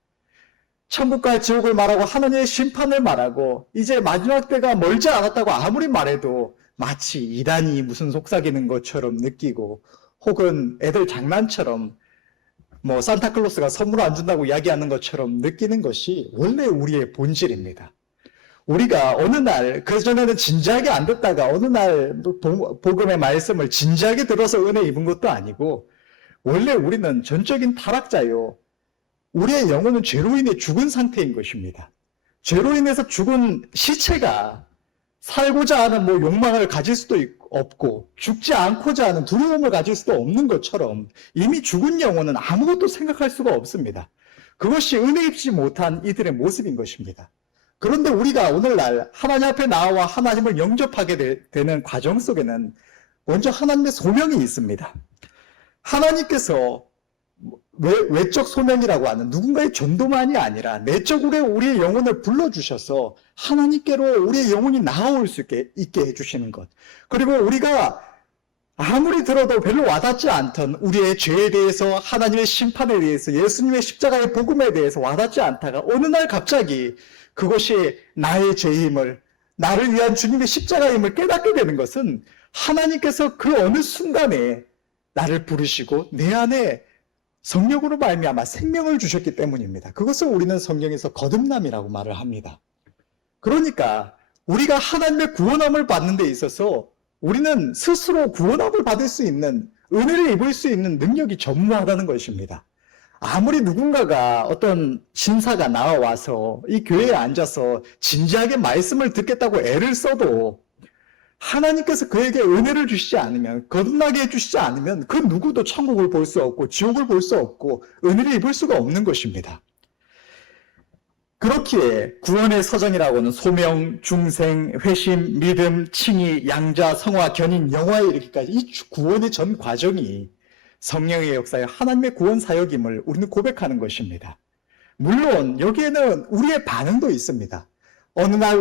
천국과 지옥을 말하고 하나님의 심판을 말하고 이제 마지막 때가 멀지 않았다고 아무리 말해도 마치 이단이 무슨 속삭이는 것처럼 느끼고, 혹은 애들 장난처럼 뭐 산타클로스가 선물 안 준다고 이야기하는 것처럼 느끼는 것이 원래 우리의 본질입니다. 우리가 어느 날, 그전에는 진지하게 안 듣다가 어느 날 복음의 말씀을 진지하게 들어서 은혜 입은 것도 아니고, 원래 우리는 전적인 타락자요, 우리의 영혼은 죄로 인해 죽은 상태인 것입니다. 죄로 인해서 죽은 시체가 살고자 하는 욕망을 가질 수도 없고 죽지 않고자 하는 두려움을 가질 수도 없는 것처럼 이미 죽은 영혼은 아무것도 생각할 수가 없습니다. 그것이 은혜 입지 못한 이들의 모습인 것입니다. 그런데 우리가 오늘날 하나님 앞에 나와 하나님을 영접하게 되는 과정 속에는 먼저 하나님의 소명이 있습니다. 하나님께서 외적 소명이라고 하는 누군가의 전도만이 아니라 내적으로 우리의 영혼을 불러주셔서 하나님께로 우리의 영혼이 나아올 수 있게 해주시는 것, 그리고 우리가 아무리 들어도 별로 와닿지 않던 우리의 죄에 대해서, 하나님의 심판에 대해서, 예수님의 십자가의 복음에 대해서 와닿지 않다가 어느 날 갑자기 그것이 나의 죄임을, 나를 위한 주님의 십자가임을 깨닫게 되는 것은 하나님께서 그 어느 순간에 나를 부르시고 내 안에 성령으로 말미암아 생명을 주셨기 때문입니다. 그것을 우리는 성경에서 거듭남이라고 말을 합니다. 그러니까 우리가 하나님의 구원함을 받는 데 있어서 우리는 스스로 구원함을 받을 수 있는, 은혜를 입을 수 있는 능력이 전무하다는 것입니다. 아무리 누군가가, 어떤 신사가 나와서 이 교회에 앉아서 진지하게 말씀을 듣겠다고 애를 써도 하나님께서 그에게 은혜를 주시지 않으면, 거듭나게 해주시지 않으면 그 누구도 천국을 볼 수 없고 지옥을 볼 수 없고 은혜를 입을 수가 없는 것입니다. 그렇기에 구원의 서정이라고는 소명, 중생, 회심, 믿음, 칭의, 양자, 성화, 견인, 영화에 이르기까지 이 구원의 전 과정이 성령의 역사에 하나님의 구원 사역임을 우리는 고백하는 것입니다. 물론 여기에는 우리의 반응도 있습니다. 어느 날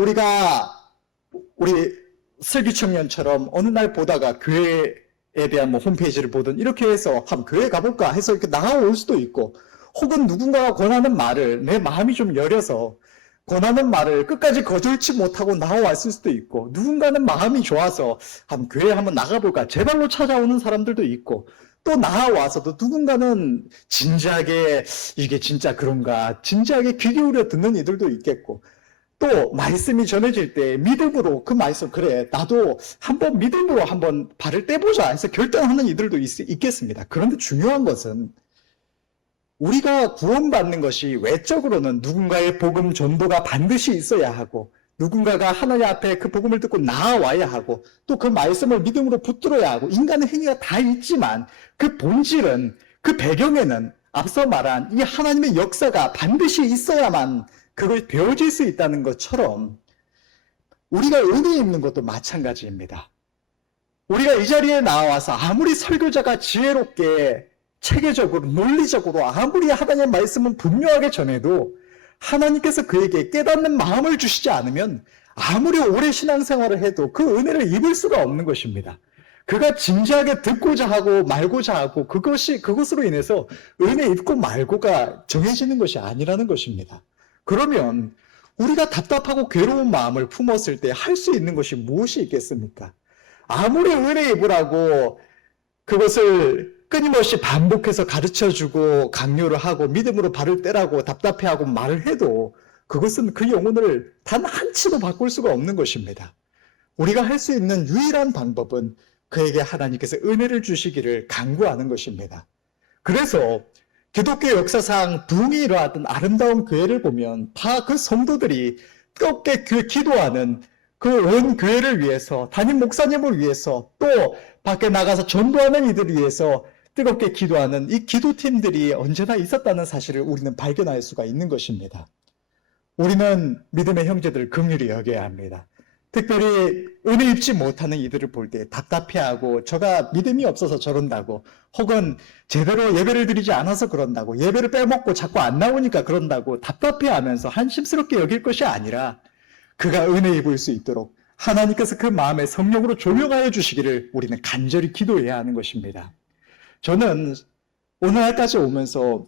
우리 슬기 청년처럼 어느 날 보다가 교회에 대한 홈페이지를 보든 이렇게 해서 한번 교회 가볼까 해서 이렇게 나가올 수도 있고, 혹은 누군가가 권하는 말을 내 마음이 좀 여려서 권하는 말을 끝까지 거절치 못하고 나와왔을 수도 있고, 누군가는 마음이 좋아서 한번 교회 한번 나가볼까 제 발로 찾아오는 사람들도 있고, 또 나와서도 누군가는 진지하게 이게 진짜 그런가 진지하게 귀 기울여 듣는 이들도 있겠고, 또 말씀이 전해질 때 믿음으로 그 말씀, 그래 나도 한번 믿음으로 한번 발을 떼보자 해서 결단하는 이들도 있겠습니다. 그런데 중요한 것은 우리가 구원받는 것이 외적으로는 누군가의 복음 전도가 반드시 있어야 하고, 누군가가 하나님 앞에 그 복음을 듣고 나아와야 하고, 또 그 말씀을 믿음으로 붙들어야 하고, 인간의 행위가 다 있지만 그 본질은, 그 배경에는 앞서 말한 이 하나님의 역사가 반드시 있어야만 그걸 배워질 수 있다는 것처럼 우리가 은혜 입는 것도 마찬가지입니다. 우리가 이 자리에 나와서 아무리 설교자가 지혜롭게 체계적으로, 논리적으로 아무리 하나님의 말씀은 분명하게 전해도 하나님께서 그에게 깨닫는 마음을 주시지 않으면 아무리 오래 신앙생활을 해도 그 은혜를 입을 수가 없는 것입니다. 그가 진지하게 듣고자 하고 말고자 하고 그것으로 인해서 은혜 입고 말고가 정해지는 것이 아니라는 것입니다. 그러면 우리가 답답하고 괴로운 마음을 품었을 때 할 수 있는 것이 무엇이 있겠습니까? 아무리 은혜 입으라고 그것을 끊임없이 반복해서 가르쳐주고 강요를 하고 믿음으로 발을 떼라고 답답해하고 말을 해도 그것은 그 영혼을 단 한치도 바꿀 수가 없는 것입니다. 우리가 할 수 있는 유일한 방법은 그에게 하나님께서 은혜를 주시기를 간구하는 것입니다. 그래서 기독교 역사상 부흥이 일어났던 아름다운 교회를 보면 다 그 성도들이 뜨겁게 기도하는, 그 온 교회를 위해서, 담임 목사님을 위해서, 또 밖에 나가서 전도하는 이들을 위해서 뜨겁게 기도하는 이 기도팀들이 언제나 있었다는 사실을 우리는 발견할 수가 있는 것입니다. 우리는 믿음의 형제들을 긍휼히 여겨야 합니다. 특별히 은혜 입지 못하는 이들을 볼 때 답답해하고, 저가 믿음이 없어서 저런다고, 혹은 제대로 예배를 드리지 않아서 그런다고, 예배를 빼먹고 자꾸 안 나오니까 그런다고 답답해하면서 한심스럽게 여길 것이 아니라, 그가 은혜 입을 수 있도록 하나님께서 그 마음에 성령으로 조명하여 주시기를 우리는 간절히 기도해야 하는 것입니다. 저는 오늘날까지 오면서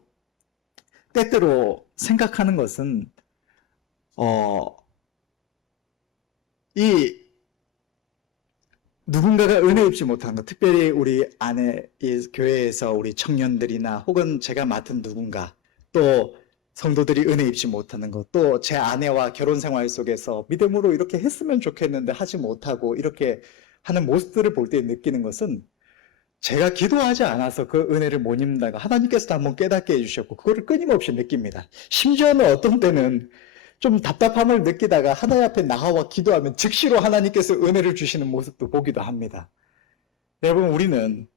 때때로 생각하는 것은 이 누군가가 은혜 입지 못하는 것, 특별히 우리 안에 이 교회에서 우리 청년들이나 혹은 제가 맡은 누군가, 또 성도들이 은혜 입지 못하는 것, 또 제 아내와 결혼 생활 속에서 믿음으로 이렇게 했으면 좋겠는데 하지 못하고 이렇게 하는 모습들을 볼 때 느끼는 것은, 제가 기도하지 않아서 그 은혜를 못 입는다가 하나님께서도 한번 깨닫게 해주셨고 그거를 끊임없이 느낍니다. 심지어는 어떤 때는 좀 답답함을 느끼다가 하나님 앞에 나가와 기도하면 즉시로 하나님께서 은혜를 주시는 모습도 보기도 합니다. 여러분, 우리는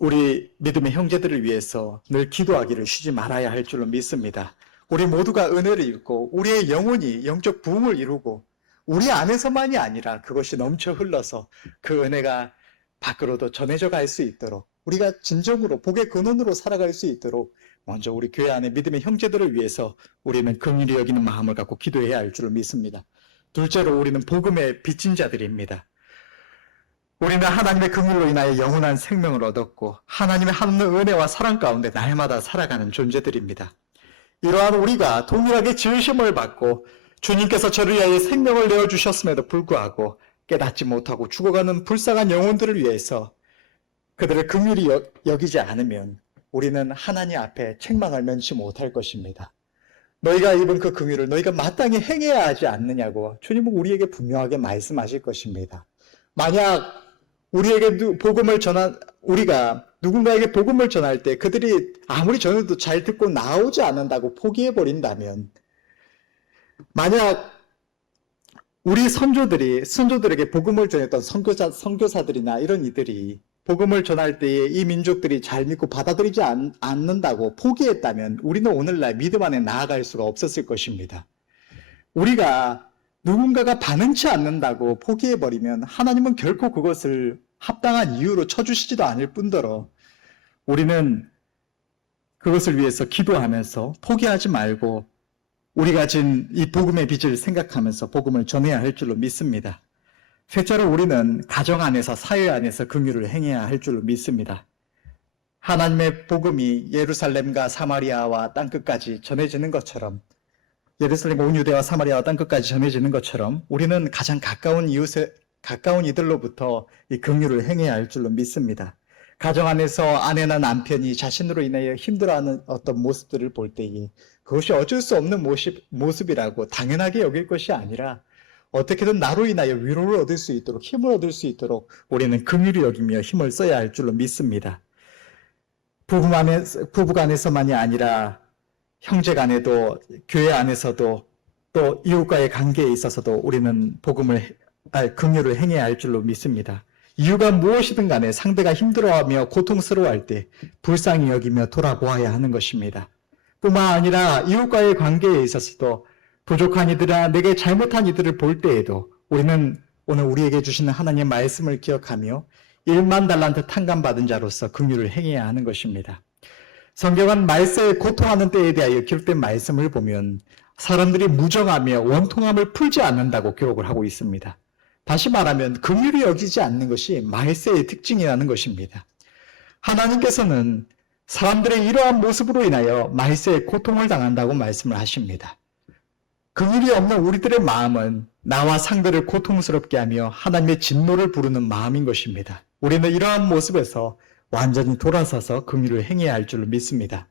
우리 믿음의 형제들을 위해서 늘 기도하기를 쉬지 말아야 할 줄로 믿습니다. 우리 모두가 은혜를 입고 우리의 영혼이 영적 부흥을 이루고 우리 안에서만이 아니라 그것이 넘쳐 흘러서 그 은혜가 밖으로도 전해져 갈 수 있도록, 우리가 진정으로 복의 근원으로 살아갈 수 있도록 먼저 우리 교회 안에 믿음의 형제들을 위해서 우리는 긍휼히 여기는 마음을 갖고 기도해야 할 줄을 믿습니다. 둘째로, 우리는 복음의 빚진 자들입니다. 우리는 하나님의 긍휼로 인하여 영원한 생명을 얻었고 하나님의 한없는 은혜와 사랑 가운데 날마다 살아가는 존재들입니다. 이러한 우리가 동일하게 지으심을 받고 주님께서 저를 위하여 생명을 내어주셨음에도 불구하고 깨닫지 못하고 죽어가는 불쌍한 영혼들을 위해서 그들을 긍휼히 여기지 않으면 우리는 하나님 앞에 책망을 면치 못할 것입니다. 너희가 입은 그 긍휼을 너희가 마땅히 행해야 하지 않느냐고 주님은 우리에게 분명하게 말씀하실 것입니다. 만약 우리가 누군가에게 복음을 전할 때 그들이 아무리 전해도 잘 듣고 나오지 않는다고 포기해버린다면, 만약 우리 선조들에게 복음을 전했던 선교사들이나 이런 이들이 복음을 전할 때에 이 민족들이 잘 믿고 받아들이지 않는다고 포기했다면 우리는 오늘날 믿음 안에 나아갈 수가 없었을 것입니다. 우리가 누군가가 반응치 않는다고 포기해버리면 하나님은 결코 그것을 합당한 이유로 쳐주시지도 않을 뿐더러 우리는 그것을 위해서 기도하면서 포기하지 말고 우리가 진 이 복음의 빚을 생각하면서 복음을 전해야 할 줄로 믿습니다. 셋째로 우리는 가정 안에서 사회 안에서 긍휼을 행해야 할 줄로 믿습니다. 하나님의 복음이 예루살렘과 사마리아와 땅끝까지 전해지는 것처럼, 예루살렘 온 유대와 사마리아와 땅끝까지 전해지는 것처럼 우리는 가장 가까운 이들로부터 이 긍휼을 행해야 할 줄로 믿습니다. 가정 안에서 아내나 남편이 자신으로 인하여 힘들어하는 어떤 모습들을 볼 때에 그것이 어쩔 수 없는 모습이라고 당연하게 여길 것이 아니라 어떻게든 나로 인하여 위로를 얻을 수 있도록, 힘을 얻을 수 있도록 우리는 긍휼히 여기며 힘을 써야 할 줄로 믿습니다. 부부 간에서만이 아니라 형제 간에도, 교회 안에서도, 또 이웃과의 관계에 있어서도 우리는 긍휼을 행해야 할 줄로 믿습니다. 이유가 무엇이든 간에 상대가 힘들어하며 고통스러워할 때 불쌍히 여기며 돌아보아야 하는 것입니다. 뿐만 아니라 이웃과의 관계에 있어서도 부족한 이들이나 내게 잘못한 이들을 볼 때에도 우리는 오늘 우리에게 주시는 하나님의 말씀을 기억하며 1만 달란트 탕감받은 자로서 긍휼을 행해야 하는 것입니다. 성경은 말세에 고통하는 때에 대하여 기록된 말씀을 보면 사람들이 무정하며 원통함을 풀지 않는다고 기록을 하고 있습니다. 다시 말하면 긍휼히 여기지 않는 것이 말세의 특징이라는 것입니다. 하나님께서는 사람들의 이러한 모습으로 인하여 말세에 고통을 당한다고 말씀을 하십니다. 긍휼이 없는 우리들의 마음은 나와 상대를 고통스럽게 하며 하나님의 진노를 부르는 마음인 것입니다. 우리는 이러한 모습에서 완전히 돌아서서 긍휼을 행해야 할 줄로 믿습니다.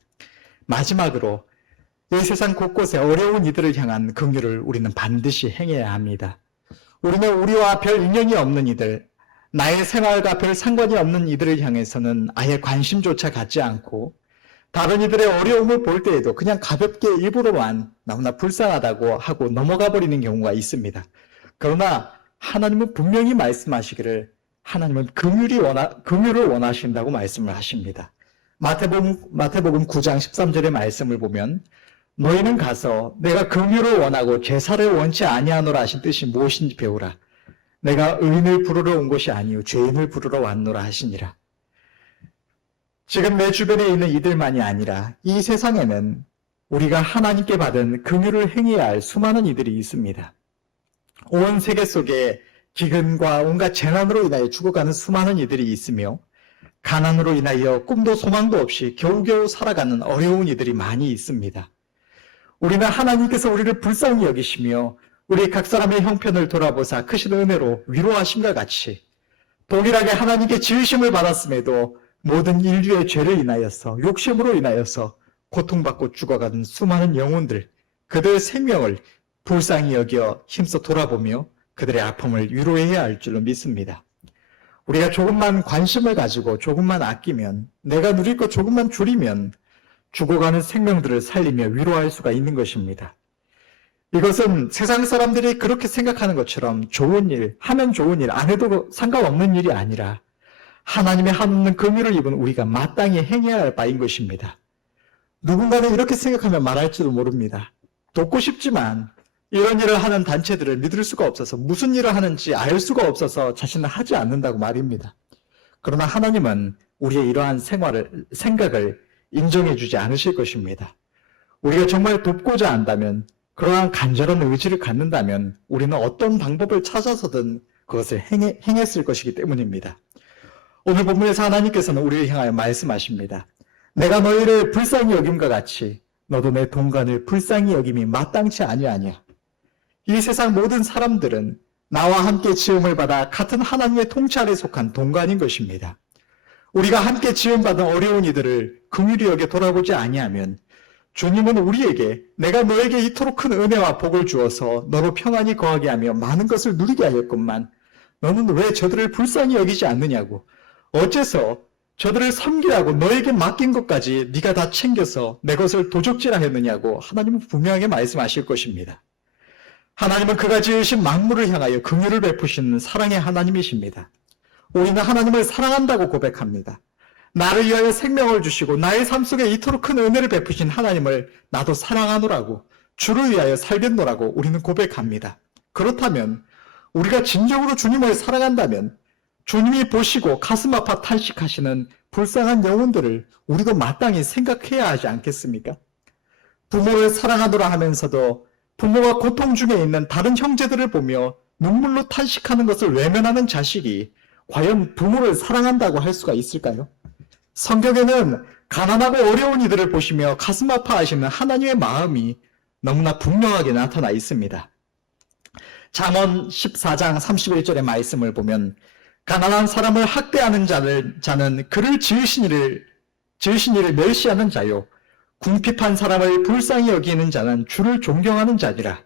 마지막으로 이 세상 곳곳에 어려운 이들을 향한 긍휼을 우리는 반드시 행해야 합니다. 우리는 우리와 별 인연이 없는 이들, 나의 생활과 별 상관이 없는 이들을 향해서는 아예 관심조차 갖지 않고 다른 이들의 어려움을 볼 때에도 그냥 가볍게 일부러만 너무나 불쌍하다고 하고 넘어가 버리는 경우가 있습니다. 그러나 하나님은 분명히 말씀하시기를 하나님은 긍휼을 원하신다고 말씀을 하십니다. 마태복음 9장 13절의 말씀을 보면 너희는 가서 내가 긍휼을 원하고 제사를 원치 아니하노라 하신 뜻이 무엇인지 배우라. 내가 의인을 부르러 온 것이 아니요 죄인을 부르러 왔노라 하시니라. 지금 내 주변에 있는 이들만이 아니라 이 세상에는 우리가 하나님께 받은 긍휼을 행해야 할 수많은 이들이 있습니다. 온 세계 속에 기근과 온갖 재난으로 인하여 죽어가는 수많은 이들이 있으며 가난으로 인하여 꿈도 소망도 없이 겨우겨우 살아가는 어려운 이들이 많이 있습니다. 우리는 하나님께서 우리를 불쌍히 여기시며 우리 각 사람의 형편을 돌아보사 크신 은혜로 위로하심과 같이 동일하게 하나님께 지으심을 받았음에도 모든 인류의 죄를 인하여서 욕심으로 인하여서 고통받고 죽어가는 수많은 영혼들, 그들의 생명을 불쌍히 여겨 힘써 돌아보며 그들의 아픔을 위로해야 할 줄로 믿습니다. 우리가 조금만 관심을 가지고 조금만 아끼면, 내가 누릴 것 조금만 줄이면 죽어가는 생명들을 살리며 위로할 수가 있는 것입니다. 이것은 세상 사람들이 그렇게 생각하는 것처럼 좋은 일, 하면 좋은 일, 안 해도 상관없는 일이 아니라 하나님의 한없는 긍휼을 입은 우리가 마땅히 행해야 할 바인 것입니다. 누군가는 이렇게 생각하면 말할지도 모릅니다. 돕고 싶지만 이런 일을 하는 단체들을 믿을 수가 없어서, 무슨 일을 하는지 알 수가 없어서 자신은 하지 않는다고 말입니다. 그러나 하나님은 우리의 이러한 생각을 인정해 주지 않으실 것입니다. 우리가 정말 돕고자 한다면, 그러한 간절한 의지를 갖는다면 우리는 어떤 방법을 찾아서든 그것을 행했을 것이기 때문입니다. 오늘 본문에서 하나님께서는 우리를 향하여 말씀하십니다. 내가 너희를 불쌍히 여김과 같이 너도 내 동간을 불쌍히 여김이 마땅치 아니하냐. 이 세상 모든 사람들은 나와 함께 지음을 받아 같은 하나님의 통찰에 속한 동간인 것입니다. 우리가 함께 지음받은 어려운 이들을 긍휼히 여겨 돌아보지 아니하면 주님은 우리에게 내가 너에게 이토록 큰 은혜와 복을 주어서 너로 평안히 거하게 하며 많은 것을 누리게 하였건만 너는 왜 저들을 불쌍히 여기지 않느냐고. 어째서 저들을 섬기라고 너에게 맡긴 것까지 네가 다 챙겨서 내 것을 도적질하 했느냐고 하나님은 분명하게 말씀하실 것입니다. 하나님은 그가 지으신 만물을 향하여 긍휼을 베푸시는 사랑의 하나님이십니다. 우리는 하나님을 사랑한다고 고백합니다. 나를 위하여 생명을 주시고 나의 삶 속에 이토록 큰 은혜를 베푸신 하나님을 나도 사랑하노라고, 주를 위하여 살겠노라고 우리는 고백합니다. 그렇다면 우리가 진정으로 주님을 사랑한다면 주님이 보시고 가슴 아파 탄식하시는 불쌍한 영혼들을 우리도 마땅히 생각해야 하지 않겠습니까? 부모를 사랑하노라 하면서도 부모가 고통 중에 있는 다른 형제들을 보며 눈물로 탄식하는 것을 외면하는 자식이 과연 부모를 사랑한다고 할 수가 있을까요? 성경에는 가난하고 어려운 이들을 보시며 가슴 아파하시는 하나님의 마음이 너무나 분명하게 나타나 있습니다. 잠언 14장 31절의 말씀을 보면 가난한 사람을 학대하는 자는 그를 지으신 이를 멸시하는 자요, 궁핍한 사람을 불쌍히 여기는 자는 주를 존경하는 자니라.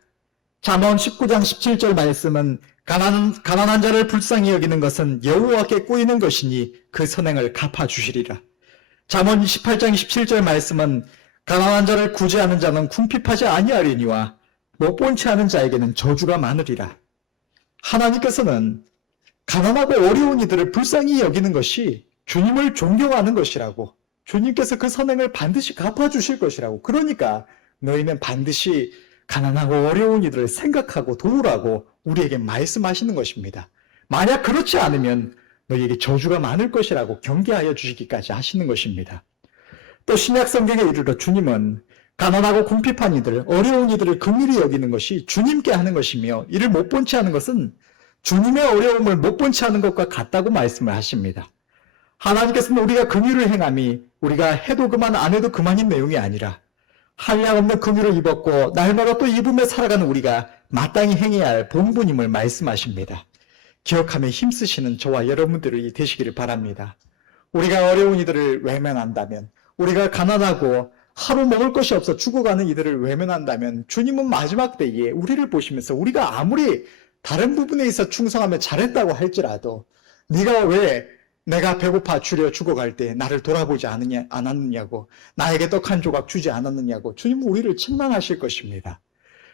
잠언 19장 17절 말씀은 가난한 자를 불쌍히 여기는 것은 여호와께 꼬이는 것이니 그 선행을 갚아주시리라. 잠언 28장 17절 말씀은 가난한 자를 구제하는 자는 궁핍하지 아니하리니와 못 본 채 하는 자에게는 저주가 많으리라. 하나님께서는 가난하고 어려운 이들을 불쌍히 여기는 것이 주님을 존경하는 것이라고, 주님께서 그 선행을 반드시 갚아주실 것이라고, 그러니까 너희는 반드시 가난하고 어려운 이들을 생각하고 도우라고 우리에게 말씀하시는 것입니다. 만약 그렇지 않으면 너희에게 저주가 많을 것이라고 경계하여 주시기까지 하시는 것입니다. 또 신약 성경에 이르러 주님은 가난하고 궁핍한 이들, 어려운 이들을 긍휼히 여기는 것이 주님께 하는 것이며 이를 못 본 채 하는 것은 주님의 어려움을 못 본 채 하는 것과 같다고 말씀을 하십니다. 하나님께서는 우리가 긍휼을 행함이 우리가 해도 그만 안 해도 그만인 내용이 아니라 한량없는 긍휼을 입었고 날마다 또 입으며 살아가는 우리가 마땅히 행해야 할 본분임을 말씀하십니다. 기억하며 힘쓰시는 저와 여러분들이 되시기를 바랍니다. 우리가 어려운 이들을 외면한다면, 우리가 가난하고 하루 먹을 것이 없어 죽어가는 이들을 외면한다면 주님은 마지막 때에 우리를 보시면서 우리가 아무리 다른 부분에 있어 충성하며 잘했다고 할지라도 네가 왜 내가 배고파 주려 죽어갈 때 나를 돌아보지 않았느냐고, 나에게 떡 한 조각 주지 않았느냐고 주님은 우리를 책망하실 것입니다.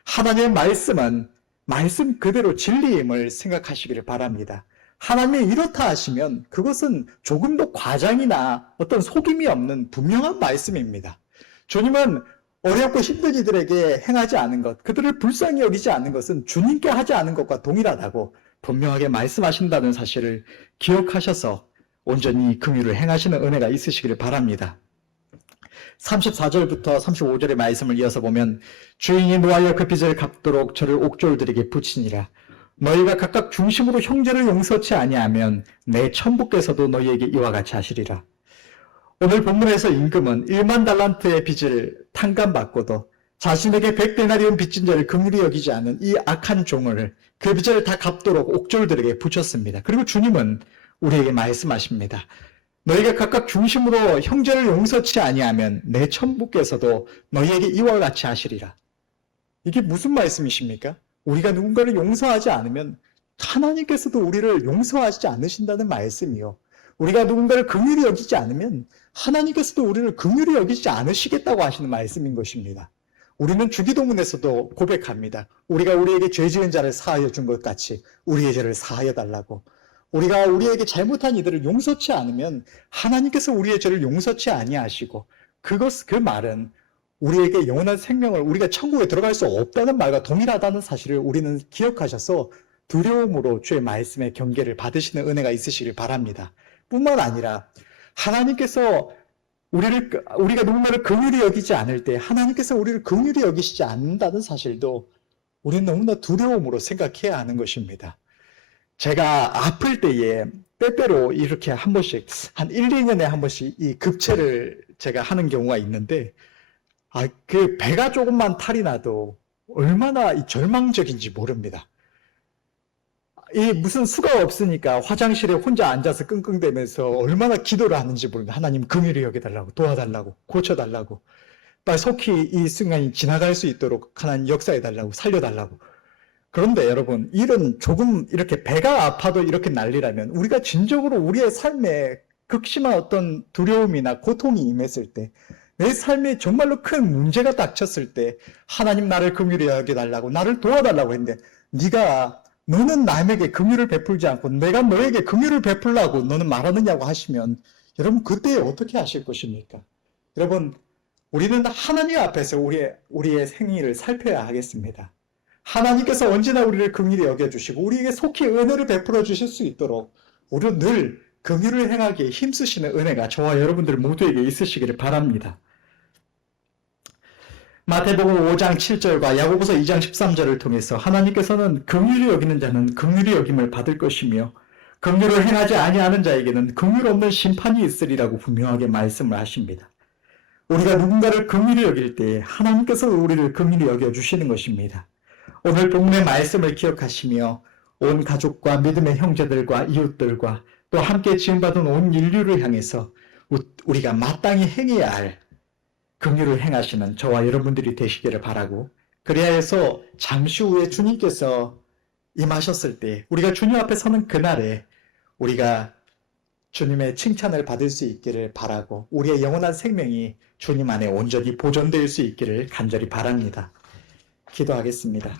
하나님의 말씀은 말씀 그대로 진리임을 생각하시기를 바랍니다. 하나님이 이렇다 하시면 그것은 조금도 과장이나 어떤 속임이 없는 분명한 말씀입니다. 주님은 어렵고 힘든 이들에게 행하지 않은 것, 그들을 불쌍히 여기지 않는 것은 주님께 하지 않은 것과 동일하다고 분명하게 말씀하신다는 사실을 기억하셔서 온전히 긍휼을 행하시는 은혜가 있으시기를 바랍니다. 34절부터 35절의 말씀을 이어서 보면 주인이 노하여 그 빚을 갚도록 저를 옥졸들에게 붙이니라. 너희가 각각 중심으로 형제를 용서치 아니하면 내 천부께서도 너희에게 이와 같이 하시리라. 오늘 본문에서 임금은 1만 달란트의 빚을 탕감받고도 자신에게 100데나리온 빚진 자를 긍휼히 여기지 않은 이 악한 종을 그 빚을 다 갚도록 옥졸들에게 붙였습니다. 그리고 주님은 우리에게 말씀하십니다. 너희가 각각 중심으로 형제를 용서치 아니하면 내 천부께서도 너희에게 이와 같이 하시리라. 이게 무슨 말씀이십니까? 우리가 누군가를 용서하지 않으면 하나님께서도 우리를 용서하지 않으신다는 말씀이요. 우리가 누군가를 긍휼히 여기지 않으면 하나님께서도 우리를 긍휼히 여기지 않으시겠다고 하시는 말씀인 것입니다. 우리는 주기도문에서도 고백합니다. 우리가 우리에게 죄 지은 자를 사하여 준 것 같이 우리의 죄를 사하여 달라고. 우리가 우리에게 잘못한 이들을 용서치 않으면 하나님께서 우리의 죄를 용서치 아니하시고 그 말은 우리에게 영원한 생명을, 우리가 천국에 들어갈 수 없다는 말과 동일하다는 사실을 우리는 기억하셔서 두려움으로 주의 말씀의 경계를 받으시는 은혜가 있으시길 바랍니다. 뿐만 아니라 하나님께서 우리가 누군가를 긍휼히 여기지 않을 때 하나님께서 우리를 긍휼히 여기시지 않는다는 사실도 우리는 너무나 두려움으로 생각해야 하는 것입니다. 제가 아플 때에 때때로 이렇게 한 번씩 한 1, 2년에 한 번씩 이 급체를 제가 하는 경우가 있는데 그 배가 조금만 탈이 나도 얼마나 이 절망적인지 모릅니다. 이 무슨 수가 없으니까 화장실에 혼자 앉아서 끙끙대면서 얼마나 기도를 하는지 모릅니다. 하나님 긍휼히 여겨달라고, 도와달라고, 고쳐달라고, 빨리 속히 이 순간이 지나갈 수 있도록 하나님 역사해달라고, 살려달라고. 그런데 여러분, 이런 조금 이렇게 배가 아파도 이렇게 난리라면 우리가 진정으로 우리의 삶에 극심한 어떤 두려움이나 고통이 임했을 때, 내 삶에 정말로 큰 문제가 닥쳤을 때 하나님 나를 긍휼히 여겨달라고, 나를 도와달라고 했는데 너는 남에게 긍휼을 베풀지 않고 내가 너에게 긍휼을 베풀라고 너는 말하느냐고 하시면 여러분 그때 어떻게 하실 것입니까? 여러분, 우리는 하나님 앞에서 우리의 행위를 살펴야 하겠습니다. 하나님께서 언제나 우리를 긍휼히 여겨주시고 우리에게 속히 은혜를 베풀어 주실 수 있도록 우리는 늘 긍휼을 행하기에 힘쓰시는 은혜가 저와 여러분들 모두에게 있으시기를 바랍니다. 마태복음 5장 7절과 야고보서 2장 13절을 통해서 하나님께서는 긍휼히 여기는 자는 긍휼히 여김을 받을 것이며 긍휼을 행하지 아니하는 자에게는 긍휼 없는 심판이 있으리라고 분명하게 말씀을 하십니다. 우리가 누군가를 긍휼히 여길 때 하나님께서 우리를 긍휼히 여겨주시는 것입니다. 오늘 본문의 말씀을 기억하시며 온 가족과 믿음의 형제들과 이웃들과 또 함께 지음받은 온 인류를 향해서 우리가 마땅히 행해야 할 긍휼을 행하시는 저와 여러분들이 되시기를 바라고, 그래야 해서 잠시 후에 주님께서 임하셨을 때 우리가 주님 앞에 서는 그날에 우리가 주님의 칭찬을 받을 수 있기를 바라고 우리의 영원한 생명이 주님 안에 온전히 보존될 수 있기를 간절히 바랍니다. 기도하겠습니다.